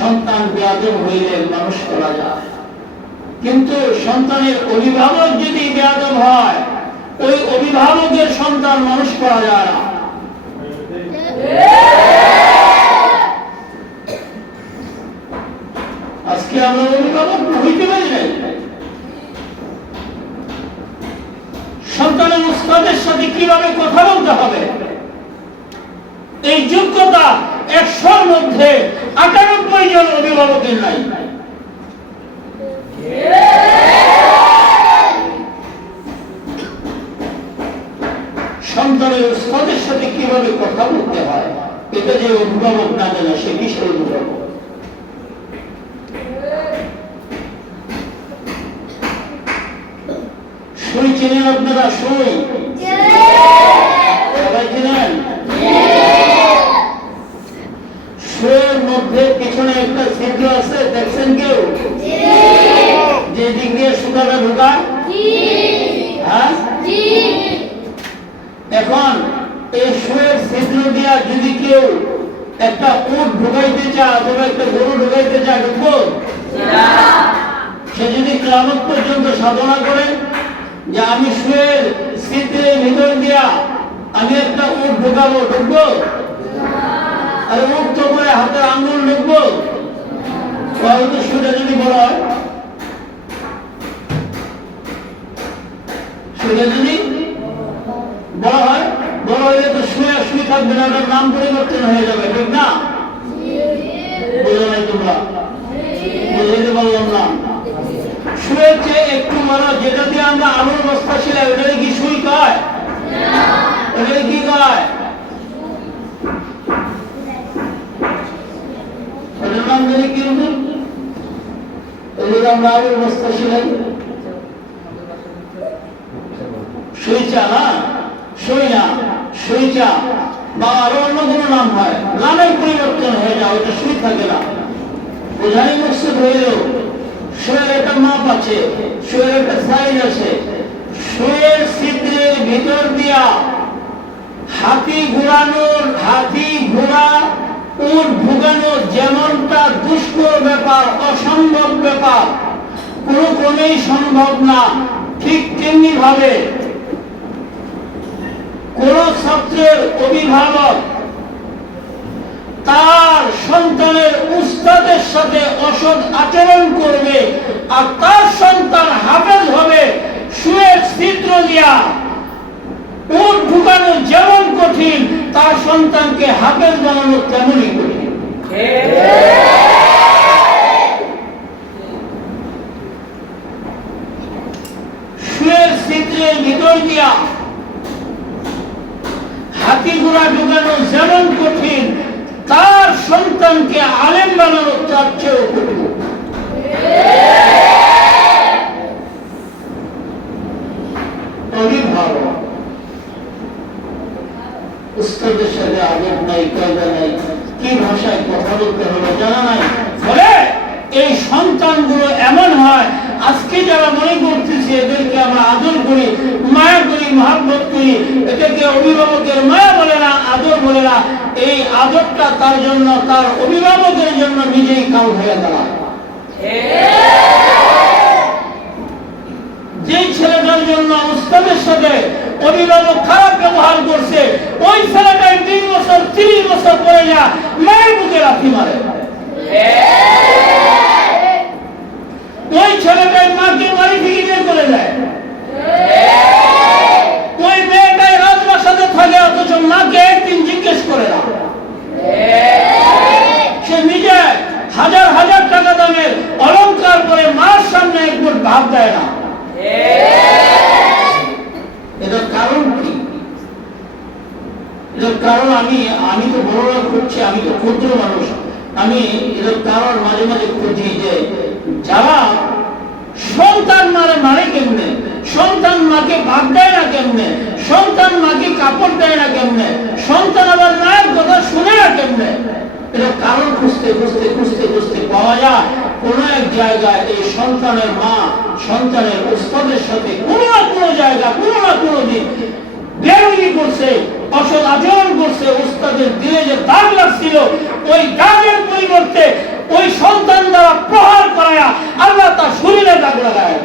সন্তান বেয়াদব হইলে মানুষ করা যায়। কিন্তু সন্তানের অভিভাবক যদি বেয়াদব হয়, ওই অভিভাবকের সন্তান মানুষ করা যায় না। আজকে আমরা অভিভাবক হইতে পারি নাই। সন্তানের উস্তাদের সাথে কীভাবে কথা বলতে হবে? এই যোগ্যতা একশোর মধ্যে জন অভিভাবকের নাই। সন্তানের উস্তাদের সাথে কীভাবে কথা বলতে হয়, এটা যে অভিভাবক না জানে, সে কিসের অভিভাবক? সই চেনেন আপনারা সই? সবাই চেনেন? সইয়ের মধ্যে ছিদ্র আছে দেখছেন কেউ যে দিক দিয়ে ঢোকায় হ্যাঁ? এখন এই সইয়ের ছিদ্র দিয়া যদি কেউ একটা উট ঢুকাইতে চায় অথবা একটা গরু ঢুকাইতে চায় ঢুকবো? সে যদি ক্লামত পর্যন্ত সাধনা করে যে আমি শুয়ের ছিদ্রের ভিতর দিয়া আমি একটা উট ঢুকাবো ঢুকবো? আর উট তো করে হাতের আঙ্গুল ঢুকবো? হয়তো সেটা যদি বলা হয়। সেটা যদি বলা হয়, বলা হইলে তো শুয়ে শুয়ে থাকবে না ওটার নাম পরিবর্তন হয়ে যাবে, ঠিক না? বুঝো নাই তোমরা বুঝাইতে পারলাম না? শুয়ের চেয়ে একটু বড় যেটা দিয়ে আমরা আলুর বস্তা ছিলাম ওটাকে কি সুই কয়? ওটাকে কি কয়? ওটার নাম জানি কি কোনো নাম হয়? নামের পরিবর্তন হয়ে যায় ওটা সুই থাকে না। বোঝাই মকসুদ হইল শোয়ের একটা মাপ আছে শোয়ের একটা সাইজ আছে। শোয়ের ছিদ্রের ভিতর দিয়া হাতি ঘোরানোর, হাতি ঘোড়া উট ঢুকানো যেমনটা দুষ্কর ব্যাপার, অসম্ভব ব্যাপার, কোনো ক্রমেই সম্ভব না। ঠিক তেমনি ভাবে কোন ছাত্রের অভিভাবক তার সন্তানের উস্তাদের সাথে অসৎ আচরণ করবে আর তার সন্তান হাফেজ হবে, শুয়ে ছিদ্র দিয়া। উট ঢুকানো যেমন কঠিন সন্তানকে হাফেজ বানানো তেমনই হাতি ঘোড়া ঢুকানো যেমন কঠিন তার সন্তানকে আলেম বানানো তার চেয়েও কঠিন অভিভাবক উস্তাদের সাথে আদব এমন হয়, আজকে যারা মনে করতেছি এদেরকে আমরা আদর করি, মায়া করি, মহাব্বত করি এটাকে অভিভাবকের মায়া বলে না, আদর বলে না, এই আদরটা তার জন্য, তার অভিভাবকের জন্য নিজেই কাল হয়ে দাঁড়ায় যে ছেলেটার জন্য অভিভাবক খারাপ ব্যবহার ওই ছেলেটাই তিন বছর তিরিশ বছর পরে যা মায়ের বুকে রাখি মারে ওই ছেলেটাই মাকে বাড়ি থেকে বের করে দেয় ওই মেয়েটাই রাজবাসাতে থাকে অথচ মাকে একদিন জিজ্ঞেস করে না সে নিজে হাজার হাজার টাকা দামের অলংকার করে মার সামনে একবার ভাব দেয় না। এটার কারণ কি? এটার কারণ আমি আমি তো বড়রা করছি আমি তো ক্ষুদ্র মানুষ। আমি এটার কারণ মাঝে মাঝে খুঁজি যে যারা সন্তান মারে মারে কেমনে? সন্তান মাকে ভাগ দেয় না কেমনে? সন্তান মাকে কাপড় দেয় না কেমনে? সন্তান আবার মায়ের কথা শুনে না কেমনে? এটা কারণ খুঁজতে খুঁজতে খুঁজতে খুঁজতে পাওয়া যায়। কোন এক জায়গায় এই সন্তানের মা, সন্তানের উস্তাদের সাথে কোনো না কোনো জায়গা কোনো না কোনো দিন বেরোনি করছে, অসৎ আচরণ করছে, উস্তাদের দিলে যে দাগ লাগছিল, ওই দাগের পরিবর্তে ওই সন্তান দ্বারা প্রহার করায়া আল্লাহ তার শরীরে দাগ লাগায়।